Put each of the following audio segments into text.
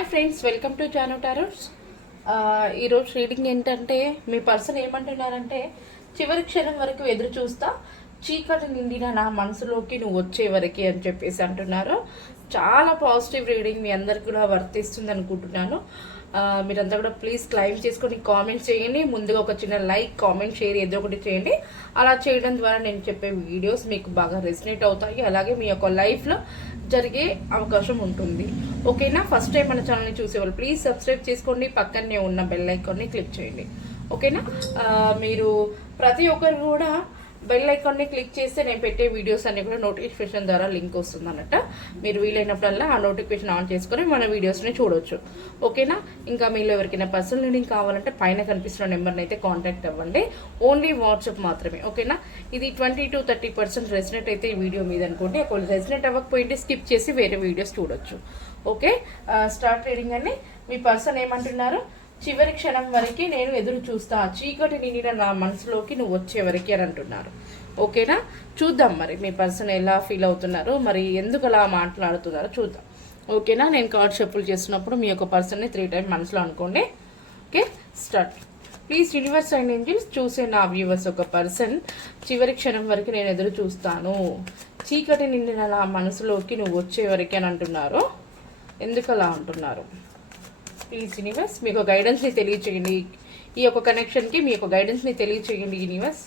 Hi friends, welcome to Jaano tarots. ఈరోజు reading ఏంటంటే, మీ person ఏమంటున్నారంటే, చివరి క్షణం వరకు ఎదురు చూస్తా, చీకటి నిండిన నా మనసులోకి నువ్వు వచ్చే వరకు అని చెప్పేసి అంటున్నారు. చాలా పాజిటివ్ రీడింగ్ మీ అందరికి కూడా వర్తిస్తుంది అనుకుంటున్నాను. మీరంతా కూడా ప్లీజ్ క్లైమ్ చేసుకొని కామెంట్స్ చేయండి. ముందుగా ఒక చిన్న లైక్, కామెంట్, షేర్ ఏదో ఒకటి చేయండి. అలా చేయడం ద్వారా నేను చెప్పే వీడియోస్ మీకు బాగా రెసినేట్ అవుతాయి. అలాగే మీ యొక్క లైఫ్లో జరిగే అవకాశం ఉంటుంది. ఓకేనా? ఫస్ట్ టైం మన ఛానల్ని చూసేవాళ్ళు ప్లీజ్ సబ్స్క్రైబ్ చేసుకోండి. పక్కనే ఉన్న బెల్ ఐకాన్ని క్లిక్ చేయండి. ఓకేనా? మీరు ప్రతి ఒక్కరు కూడా బెల్ ఐకాన్ని క్లిక్ చేస్తే నేను పెట్టే వీడియోస్ అన్ని కూడా నోటిఫికేషన్ ద్వారా లింక్ వస్తుంది అన్నట్టు. మీరు వీలైనప్పుడల్లా ఆ నోటిఫికేషన్ ఆన్ చేసుకొని మన వీడియోస్ని చూడవచ్చు. ఓకేనా? ఇంకా మీలో ఎవరికైనా పర్సనల్ రీడింగ్ కావాలంటే పైన కనిపిస్తున్న నెంబర్ని అయితే కాంటాక్ట్ అవ్వండి. ఓన్లీ వాట్సాప్ మాత్రమే. ఓకేనా? ఇది 20 to 30% రెసినేట్ అయితే ఈ వీడియో మీద అనుకోండి. ఒకవేళ రెసినేట్ అవ్వకపోయింటే స్కిప్ చేసి వేరే వీడియోస్ చూడొచ్చు. ఓకే, స్టార్ట్ రీడింగ్ అండి. మీ పర్సన్ ఏమంటున్నారు? చివరి క్షణం వరకు నేను ఎదురు చూస్తా, చీకటి నిండిన నా మనసులోకి నువ్వు వచ్చే వరకు అని అంటున్నారు. ఓకేనా? చూద్దాం మరి మీ పర్సన్ ఎలా ఫీల్ అవుతున్నారు, మరి ఎందుకు అలా మాట్లాడుతున్నారో చూద్దాం. ఓకేనా? నేను కార్డ్ షఫుల్ చేస్తున్నప్పుడు మీ యొక్క పర్సన్ని 3 times మనసులో అనుకోండి. Okay, start. Please universe and Angeles, చూసే నా వ్యూవర్స్, ఒక పర్సన్ చివరి క్షణం వరకు నేను ఎదురు చూస్తాను, చీకటి నిండిన నా మనసులోకి నువ్వు వచ్చే వరకు అని అంటున్నారు. ఎందుకు అలా అంటున్నారు? ప్లీజ్ యూనివర్స్ మీకు గైడెన్స్ని తెలియచేయండి. ఈ యొక్క కనెక్షన్కి మీ యొక్క గైడెన్స్ని తెలియచేయండి universe.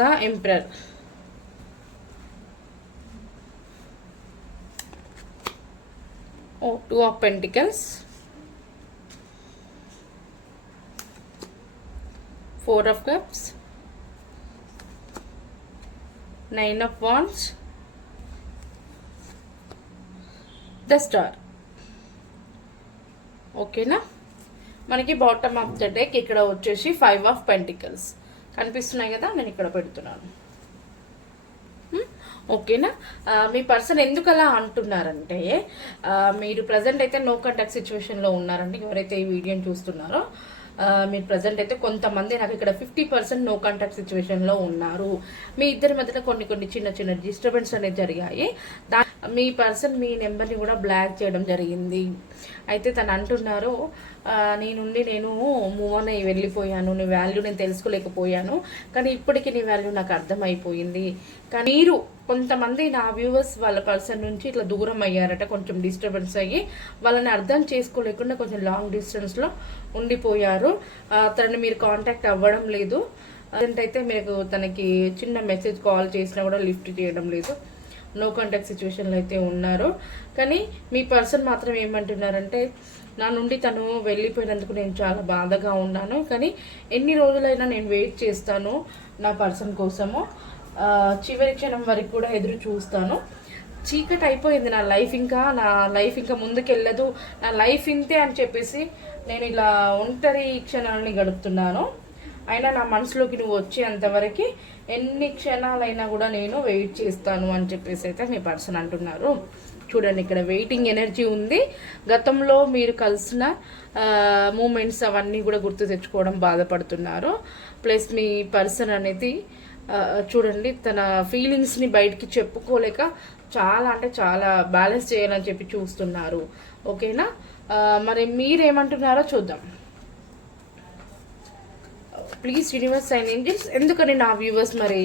The emperor, Two of Pentacles, 4 of Cups, 9 of Wands, the star. ఓకేనా? మనకి బాటమ్ ఆఫ్ ద డెక్ ఇక్కడ వచ్చేసి 5 of Pentacles కనిపిస్తున్నాయి కదా, నేను ఇక్కడ పెడుతున్నాను. ఓకేనా? మీ పర్సన్ ఎందుకు అలా అంటున్నారంటే, మీరు ప్రజెంట్ అయితే నో కాంటాక్ట్ సిచ్యువేషన్లో ఉన్నారండి. ఎవరైతే ఈ వీడియోని చూస్తున్నారో మీరు ప్రజెంట్ అయితే కొంతమంది నాకు ఇక్కడ 50% నో కాంటాక్ట్ సిచ్యువేషన్లో ఉన్నారు. మీ ఇద్దరి మధ్యలో కొన్ని చిన్న చిన్న డిస్టర్బెన్స్ అనేది జరిగాయి. మీ పర్సన్ మీ నెంబర్ని కూడా బ్లాక్ చేయడం జరిగింది. అయితే తను అంటున్నారు, నేను మూవ్ ఆన్ అయ్యి వెళ్ళిపోయాను, నీ వాల్యూ నేను తెలుసుకోలేకపోయాను, కానీ ఇప్పటికీ నీ వాల్యూ నాకు అర్థమైపోయింది. కానీ మీరు కొంతమంది నా వ్యూవర్స్ వాళ్ళ పర్సన్ నుంచి ఇట్లా దూరం అయ్యారట, కొంచెం డిస్టర్బెన్స్ అయ్యి వాళ్ళని అర్థం చేసుకోలేకుండా కొంచెం లాంగ్ డిస్టెన్స్లో ఉండిపోయారు. తనని మీరు కాంటాక్ట్ అవ్వడం లేదు. అయితే మీకు తనకి చిన్న మెసేజ్ కాల్ చేసినా కూడా లిఫ్ట్ చేయడం లేదు. నో కాంటాక్ట్ సిచ్యువేషన్లో అయితే ఉన్నారు. కానీ మీ పర్సన్ మాత్రం ఏమంటున్నారంటే, నా నుండి తను వెళ్ళిపోయినందుకు నేను చాలా బాధగా ఉన్నాను, కానీ ఎన్ని రోజులైనా నేను వెయిట్ చేస్తాను నా పర్సన్ కోసము, చివరి క్షణం వరకు కూడా ఎదురు చూస్తాను. చీకటి అయిపోయింది నా లైఫ్ ఇంకా ముందుకెళ్ళదు, నా లైఫ్ ఇంతే అని చెప్పేసి నేను ఇలా ఒంటరి క్షణాలని గడుపుతున్నాను. అయినా నా మనసులోకి నువ్వు వచ్చేంతవరకు ఎన్ని క్షణాలైనా కూడా నేను వెయిట్ చేస్తాను అని చెప్పేసి అయితే మీ పర్సన్ అంటున్నారు. చూడండి, ఇక్కడ వెయిటింగ్ ఎనర్జీ ఉంది. గతంలో మీరు కలిసిన మూమెంట్స్ అవన్నీ కూడా గుర్తు తెచ్చుకోవడం బాధపడుతున్నారు. ప్లస్ మీ పర్సన్ అనేది చూడండి, తన ఫీలింగ్స్ని బయటికి చెప్పుకోలేక చాలా అంటే చాలా బ్యాలెన్స్ చేయాలని చెప్పి చూస్తున్నారు. ఓకేనా? మరి మీరేమంటున్నారో చూద్దాం. ప్లీజ్ యూనివర్స్ అండ్ ఏంజల్స్, ఎందుకని నా వ్యూవర్స్ మరి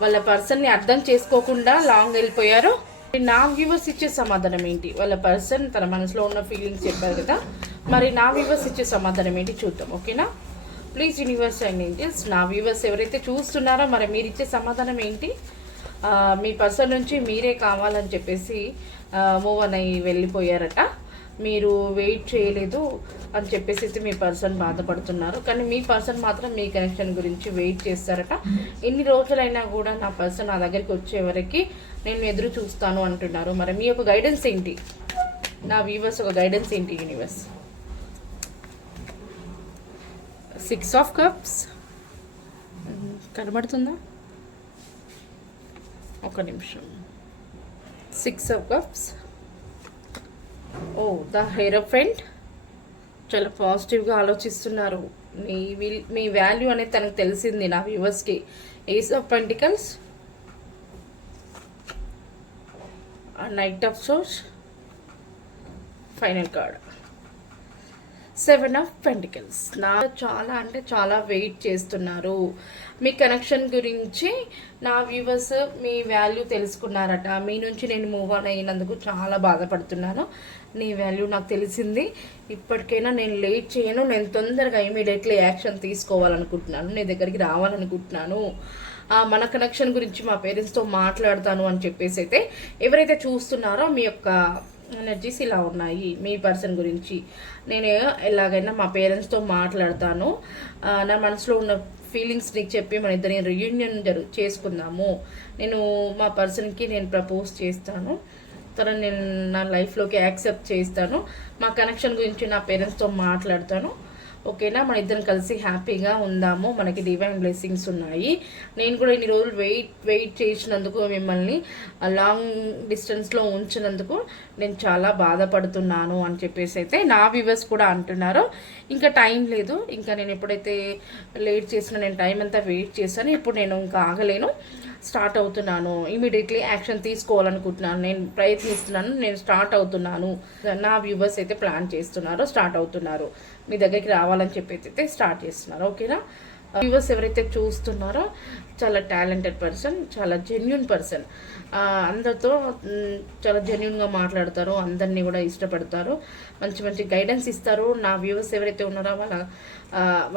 వాళ్ళ పర్సన్ని అర్థం చేసుకోకుండా లాంగ్ వెళ్ళిపోయారు? నా వ్యూవర్స్ ఇచ్చే సమాధానం ఏంటి? వాళ్ళ పర్సన్ తన మనసులో ఉన్న ఫీలింగ్స్ చెప్పారు కదా, మరి నా వ్యూవర్స్ ఇచ్చే సమాధానం ఏంటి చూద్దాం. ఓకేనా? ప్లీజ్ యూనివర్స్ అండ్ ఏంజల్స్, నా వ్యూవర్స్ ఎవరైతే చూస్తున్నారో మరి మీరు ఇచ్చే సమాధానం ఏంటి? మీ పర్సన్ నుంచి మీరే కావాలని చెప్పేసి మూవ్ అని వెళ్ళిపోయారట, మీరు వెయిట్ చేయలేదు అని చెప్పేసి అయితే మీ పర్సన్ బాధపడుతున్నారు. కానీ మీ పర్సన్ మాత్రం మీ కనెక్షన్ గురించి వెయిట్ చేస్తారట. ఎన్ని రోజులైనా కూడా నా పర్సన్ నా దగ్గరికి వచ్చే వరకు నేను ఎదురు చూస్తాను అంటున్నారు. మరి మీ యొక్క గైడెన్స్ ఏంటి? నా వ్యూవర్స్ ఒక గైడెన్స్ ఏంటి యూనివర్స్? 6 of Cups కనబడుతుందా? ఒక నిమిషం. 6 of Cups, ద హెయిరోఫెంట్. చాలా పాజిటివ్గా ఆలోచిస్తున్నారు. మీ వాల్యూ అనేది తనకు తెలిసింది నా వ్యూవర్స్కి. Ace of pentacles, knight of swords, final card 7 of pentacles. నా చాలా అంటే చాలా వెయిట్ చేస్తున్నారు మీ కనెక్షన్ గురించి. నా వ్యూవర్స్ మీ వాల్యూ తెలుసుకున్నారట. మీ నుంచి నేను మూవ్ ఆన్ అయినందుకు చాలా బాధపడుతున్నాను. నీ వాల్యూ నాకు తెలిసింది. ఇప్పటికైనా నేను లేట్ చేయను. నేను తొందరగా ఇమీడియట్లీ యాక్షన్ తీసుకోవాలనుకుంటున్నాను. నీ దగ్గరికి రావాలనుకుంటున్నాను. మన కనెక్షన్ గురించి మా పేరెంట్స్తో మాట్లాడతాను అని చెప్పేసి అయితే ఎవరైతే చూస్తున్నారో మీ యొక్క ఎనర్జీస్ ఇలా ఉన్నాయి. మీ పర్సన్ గురించి నేను ఎలాగైనా మా పేరెంట్స్తో మాట్లాడతాను. నా మనసులో ఉన్న ఫీలింగ్స్ నీకు చెప్పి మన ఇద్దరిని రియూనియన్ చేసుకుందాము. నేను మా పర్సన్కి నేను ప్రపోజ్ చేస్తాను. తనని నేను నా లైఫ్లోకి యాక్సెప్ట్ చేస్తాను. మా కనెక్షన్ గురించి నా పేరెంట్స్తో మాట్లాడతాను. ఓకేనా, మన ఇద్దరం కలిసి హ్యాపీగా ఉందాము. మనకి డివైన్ బ్లెస్సింగ్స్ ఉన్నాయి. నేను కూడా ఇన్ని రోజులు వెయిట్ చేసినందుకు, మిమ్మల్ని లాంగ్ డిస్టెన్స్లో ఉంచినందుకు నేను చాలా బాధపడుతున్నాను అని చెప్పేసి అయితే నా వ్యూవర్స్ కూడా అంటున్నారు. ఇంకా టైం లేదు. ఇంకా నేను ఎప్పుడైతే లేట్ చేసినా నేను టైం అంతా వెయిట్ చేశాను. ఇప్పుడు నేను ఇంకా ఆగలేను, స్టార్ట్ అవుతున్నాను. ఇమీడియట్లీ యాక్షన్ తీసుకోవాలనుకుంటున్నాను. నేను ప్రయత్నిస్తున్నాను, నేను స్టార్ట్ అవుతున్నాను. నా వ్యూవర్స్ అయితే ప్లాన్ చేస్తున్నారు, స్టార్ట్ అవుతున్నారు. మీ దగ్గరికి రావాలని చెప్పేసి అయితే స్టార్ట్ చేస్తున్నారు. ఓకేనా, వ్యూవర్స్ ఎవరైతే చూస్తున్నారో చాలా టాలెంటెడ్ పర్సన్, చాలా జెన్యున్ పర్సన్. అందరితో చాలా జెన్యున్గా మాట్లాడతారు, అందరినీ కూడా ఇష్టపడతారు, మంచి మంచి గైడెన్స్ ఇస్తారు. నా వ్యూవర్స్ ఎవరైతే ఉన్నారో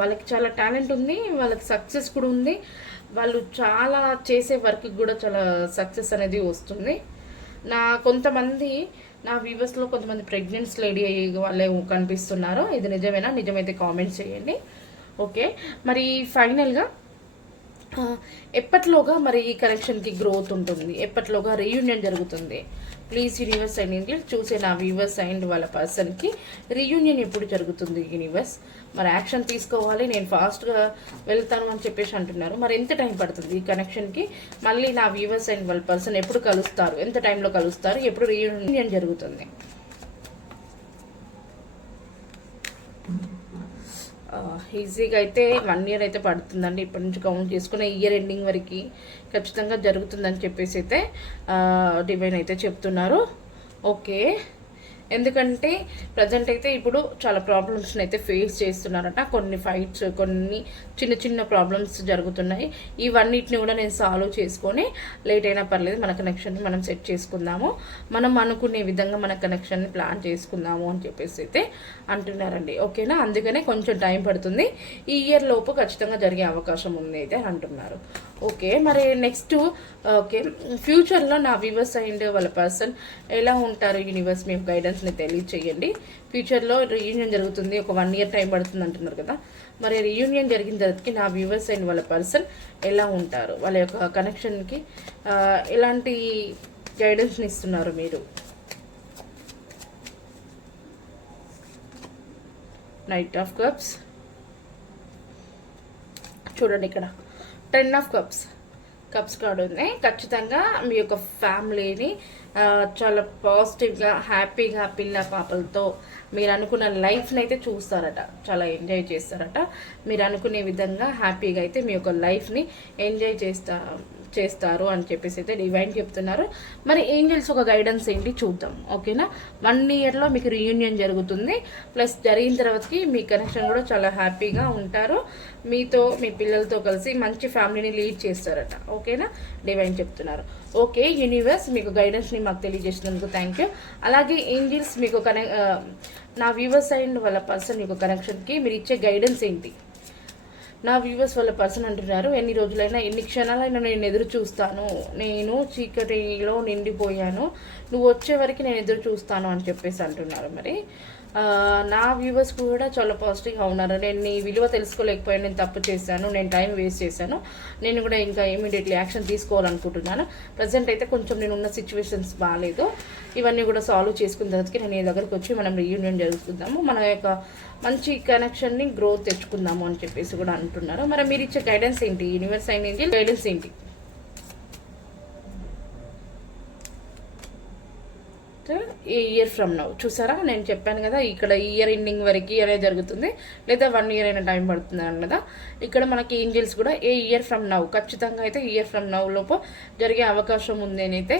వాళ్ళకి చాలా టాలెంట్ ఉంది, వాళ్ళకి సక్సెస్ కూడా ఉంది. వాళ్ళు చాలా చేసే వర్క్ కూడా చాలా సక్సెస్ అనేది వస్తుంది. కొంతమంది నా వ్యూవర్స్లో కొంతమంది ప్రెగ్నెంట్స్ లేడీ వాళ్ళే కనిపిస్తున్నారు. ఇది నిజమేనా? నిజమైతే కామెంట్స్ చేయండి. ఓకే, మరి ఫైనల్గా ఎప్పటిలోగా మరి ఈ కనెక్షన్కి గ్రోత్ ఉంటుంది, ఎప్పటిలోగా రీయూనియన్ జరుగుతుంది? ప్లీజ్ యూనివర్స్ అండ్ ఇండియన్ చూసే నా వ్యూవర్స్ అండ్ వాళ్ళ పర్సన్కి రీయూనియన్ ఎప్పుడు జరుగుతుంది యూనివర్స్? మరి యాక్షన్ తీసుకోవాలి, నేను ఫాస్ట్గా వెళ్తాను అని చెప్పేసి అంటున్నారు. మరి ఎంత టైం పడుతుంది ఈ కనెక్షన్కి? మళ్ళీ నా వ్యూవర్స్ అండ్ వాళ్ళ పర్సన్ ఎప్పుడు కలుస్తారు, ఎంత టైంలో కలుస్తారు, ఎప్పుడు రీయూనియన్ జరుగుతుంది? ఈజీగా అయితే 1 ఇయర్ అయితే పడుతుందండి. ఇప్పటి నుంచి కౌంట్ చేసుకున్న ఇయర్ ఎండింగ్ వరకు ఖచ్చితంగా జరుగుతుందని చెప్పేసి అయితే డివైన్ అయితే చెప్తున్నారు. ఓకే, ఎందుకంటే ప్రజెంట్ అయితే ఇప్పుడు చాలా ప్రాబ్లమ్స్ని అయితే ఫేస్ చేస్తున్నారట. కొన్ని ఫైట్స్, కొన్ని చిన్న చిన్న ప్రాబ్లమ్స్ జరుగుతున్నాయి. ఇవన్నిటిని కూడా నేను సాల్వ్ చేసుకొని లేట్ అయినా పర్లేదు మన కనెక్షన్ని మనం సెట్ చేసుకుందాము, మనం అనుకునే విధంగా మన కనెక్షన్ని ప్లాన్ చేసుకుందాము అని చెప్పేసి అయితే అంటున్నారండి. ఓకేనా, అందుకనే కొంచెం టైం పడుతుంది. ఈ ఇయర్ లోపు ఖచ్చితంగా జరిగే అవకాశం ఉంది అయితే అంటున్నారు. ఓకే, మరి నెక్స్ట్ ఓకే ఫ్యూచర్లో నా వ్యూవర్స్ అండ్ వాళ్ళ పర్సన్ ఎలా ఉంటారు యూనివర్స్? మేము గైడెన్స్ని తెలియచేయండి. ఫ్యూచర్లో రీయూనియన్ జరుగుతుంది, ఒక 1 ఇయర్ టైం పడుతుంది అంటున్నారు కదా. మరి రీయూనియన్ జరిగిన తర్వాతకి నా వ్యూవర్స్ అండ్ వాళ్ళ పర్సన్ ఎలా ఉంటారు? వాళ్ళ యొక్క కనెక్షన్కి ఎలాంటి గైడెన్స్ని ఇస్తున్నారు మీరు? నైట్ ఆఫ్ కప్స్ చూడండి, ఇక్కడ 10 ఆఫ్ కప్స్ కార్డు ఉంది. ఖచ్చితంగా మీ యొక్క ఫ్యామిలీని చాలా పాజిటివ్గా, హ్యాపీగా, పిల్ల పాపలతో మీరు అనుకున్న లైఫ్ని అయితే చూస్తారట, చాలా ఎంజాయ్ చేస్తారట. మీరు అనుకునే విధంగా హ్యాపీగా అయితే మీ యొక్క లైఫ్ని ఎంజాయ్ చేస్తారు అని చెప్పేసి అయితే డివైన్ చెప్తున్నారు. మరి ఏంజల్స్ ఒక గైడెన్స్ ఏంటి చూద్దాం. ఓకేనా, 1 ఇయర్లో మీకు రీయూనియన్ జరుగుతుంది. ప్లస్ జరిగిన తర్వాతకి మీ కనెక్షన్ కూడా చాలా హ్యాపీగా ఉంటారు. మీతో, మీ పిల్లలతో కలిసి మంచి ఫ్యామిలీని లీడ్ చేస్తారట. ఓకేనా, డివైన్ చెప్తున్నారు. ఓకే యూనివర్స్, మీకు గైడెన్స్ని మాకు తెలియజేసినందుకు థ్యాంక్ యూ. అలాగే ఏంజల్స్ మీకు నా వ్యూవర్స్ అండ్ వాళ్ళ పర్సన్ మీకు కనెక్షన్కి మీరు ఇచ్చే గైడెన్స్ ఏంటి? నా వ్యూవర్స్ వాళ్ళ పర్సన్ అంటున్నారు, ఎన్ని రోజులైనా, ఎన్ని క్షణాలైనా నేను ఎదురు చూస్తాను, నేను చీకటిలో నిండిపోయాను, నువ్వు వచ్చే వరకు నేను ఎదురు చూస్తాను అని చెప్పేసి అంటున్నారు. మరి నా వ్యూవర్స్ కూడా చాలా పాజిటివ్గా ఉన్నారు. నేను నీ విలువ తెలుసుకోలేకపోయాను, నేను తప్పు చేశాను, నేను టైం వేస్ట్ చేశాను, నేను కూడా ఇంకా ఇమీడియట్లీ యాక్షన్ తీసుకోవాలనుకుంటున్నాను. ప్రజెంట్ అయితే కొంచెం నేను ఉన్న సిచ్యువేషన్స్ బాగాలేదు, ఇవన్నీ కూడా సాల్వ్ చేసుకున్న తర్వాతకి నేను నీ దగ్గరికి వచ్చి మనం రీయూనియన్ జరుగుతుందాము, మన యొక్క మంచి కనెక్షన్ని గ్రోత్ తెచ్చుకుందాము అని చెప్పేసి కూడా అంటున్నారు. మరి మీరు ఇచ్చే గైడెన్స్ ఏంటి? యూనివర్స్ అండ్ ఏంజెల్ గైడెన్స్ ఏంటి? ఏ ఇయర్ ఫ్రమ్ నౌ. చూసారా, నేను చెప్పాను కదా ఇక్కడ ఇయర్ ఎండింగ్ వరకు అనేది జరుగుతుంది, లేదా 1 year అయినా టైం పడుతుంది అన్నదా. ఇక్కడ మనకి ఏంజల్స్ కూడా ఏ ఇయర్ ఫ్రమ్ నౌ, ఖచ్చితంగా అయితే ఇయర్ ఫ్రమ్ నౌ లోపు జరిగే అవకాశం ఉంది అని అయితే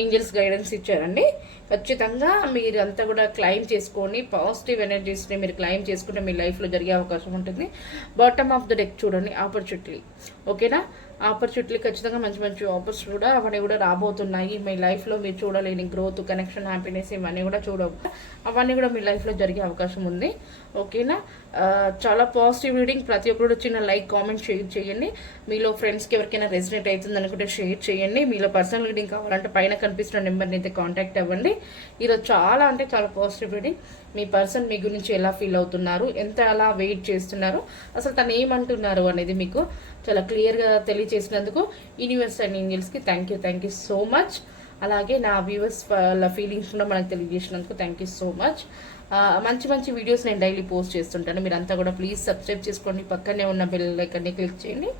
ఏంజల్స్ గైడెన్స్ ఇచ్చారండి. ఖచ్చితంగా మీరు అంతా కూడా క్లైమ్ చేసుకొని పాజిటివ్ ఎనర్జీస్ని మీరు క్లైమ్ చేసుకుంటే మీ లైఫ్లో జరిగే అవకాశం ఉంటుంది. బాటమ్ ఆఫ్ ద డెక్ చూడండి, ఆపర్చునిటీ. ఓకేనా, ఆపర్చునిటీ ఖచ్చితంగా మంచి మంచి ఆఫర్స్ కూడా అవన్నీ కూడా రాబోతున్నాయి మీ లైఫ్లో. మీరు చూడలేని గ్రోత్, కనెక్షన్, హ్యాపీనెస్ ఇవన్నీ కూడా అవన్నీ కూడా మీ లైఫ్లో జరిగే అవకాశం ఉంది. ఓకేనా, చాలా పాజిటివ్ రీడింగ్. ప్రతి ఒక్కరు చిన్న లైక్, కామెంట్, షేర్ చేయండి. మీలో ఫ్రెండ్స్కి ఎవరికైనా రెసినేట్ అవుతుంది అనుకుంటే షేర్ చేయండి. మీలో పర్సనల్ రీడింగ్ కావాలంటే పైన కనిపిస్తున్న నెంబర్ని అయితే కాంటాక్ట్ అవ్వండి. ఈరోజు చాలా అంటే చాలా పాజిటివ్ రీడింగ్. మీ పర్సన్ మీ గురించి ఎలా ఫీల్ అవుతున్నారు, ఎంత అలా వెయిట్ చేస్తున్నారు, అసలు తను ఏమంటున్నారు అనేది మీకు చాలా క్లియర్గా తెలియజేసినందుకు యూనివర్స్ అండ్ ఏంజల్స్కి థ్యాంక్ యూ సో మచ్. అలాగే నా వ్యూవర్స్ వాళ్ళ ఫీలింగ్స్ కూడా మనకు తెలియజేసినందుకు థ్యాంక్ యూ సో మచ్. మంచి మంచి వీడియోస్ నేను డైలీ పోస్ట్ చేస్తుంటాను. మీరంతా కూడా ప్లీజ్ సబ్స్క్రైబ్ చేసుకోండి, పక్కనే ఉన్న బెల్ ఐకాన్ని క్లిక్ చేయండి.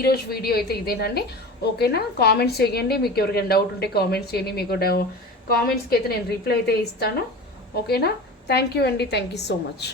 ఈరోజు వీడియో అయితే ఇదేనండి. ఓకేనా, కామెంట్స్ చేయండి. మీకు ఎవరికైనా డౌట్ ఉంటే కామెంట్స్ చేయండి. మీకు కామెంట్స్కి అయితే నేను రిప్లై అయితే ఇస్తాను. ఓకేనా, థ్యాంక్ యూ అండి, థ్యాంక్ యూ సో మచ్.